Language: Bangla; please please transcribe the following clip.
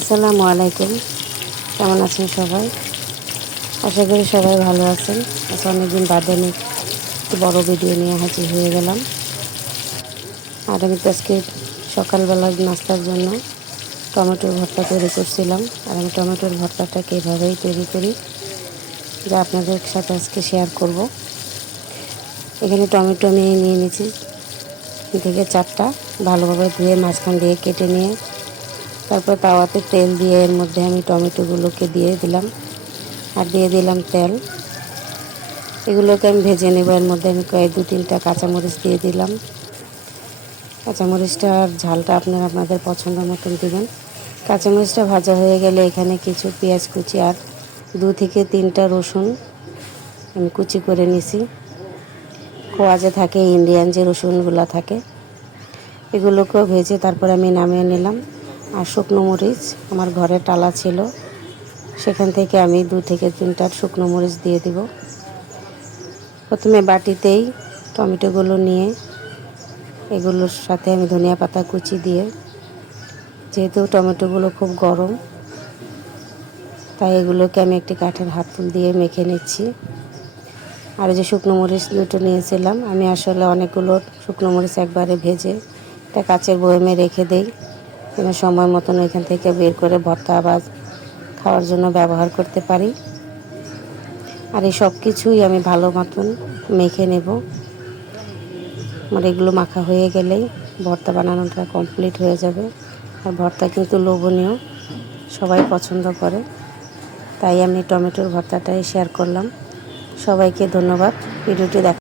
আসসালামু আলাইকুম। কেমন আছেন সবাই? আশা করি সবাই ভালো আছেন। আজকে অনেকদিন বাদে আমি একটু বড় ভিডিও নিয়ে হাজির হয়ে গেলাম। আর আমি তো আজকে সকালবেলার নাস্তার জন্য টমেটোর ভর্তা তৈরি করছিলাম। আর আমি টমেটোর ভর্তাটাকে এভাবেই তৈরি করি, যা আপনাদের সাথে আজকে শেয়ার করব। এখানে টমেটো আমি নিয়ে নিয়েছি থেকে 4টা, ভালোভাবে ধুয়ে মাঝখান দিয়ে কেটে নিয়ে তারপর তাওয়াতে তেল দিয়ে এর মধ্যে আমি টমেটোগুলোকে দিয়ে দিলাম আর দিয়ে দিলাম তেল। এগুলোকে আমি ভেজে নেব। এর মধ্যে আমি কয়েক 2-3টা কাঁচামরিচ দিয়ে দিলাম। কাঁচামরিচটার ঝালটা আপনারা আপনাদের পছন্দ মতন দেবেন। কাঁচামরিচটা ভাজা হয়ে গেলে এখানে কিছু পেঁয়াজ কুচি আর 2 থেকে 3টা রসুন আমি কুচি করে নিছি। খোয়া যে থাকে, ইন্ডিয়ান যে রসুনগুলো থাকে, এগুলোকেও ভেজে তারপর আমি নামিয়ে নিলাম। আর শুকনো মরিচ আমার ঘরে টালা ছিল, সেখান থেকে আমি 2 থেকে 3টা শুকনো মরিচ দিয়ে দিব। প্রথমে বাটিতেই টমেটোগুলো নিয়ে এগুলোর সাথে আমি ধনিয়া পাতা কুচি দিয়ে, যেহেতু টমেটোগুলো খুব গরম তাই এগুলোকে আমি একটি কাঠের হাতল দিয়ে মেখে নিচ্ছি। আর যে শুকনো মরিচ 2টো নিয়েছিলাম, আমি আসলে অনেকগুলো শুকনো মরিচ একবারে ভেজে একটা কাচের বয়ামে রেখে দেই, যেন সময় মতন এখান থেকে বের করে ভর্তা বা খাওয়ার জন্য ব্যবহার করতে পারি। আর এই সব কিছুই আমি ভালো মতন মেখে নেব। আমার এগুলো মাখা হয়ে গেলেই ভর্তা বানানোটা কমপ্লিট হয়ে যাবে। আর ভর্তা কিন্তু লোভনীয়, সবাই পছন্দ করে, তাই আমি টমেটোর ভর্তাটাই শেয়ার করলাম। সবাইকে ধন্যবাদ ভিডিওটি দেখা।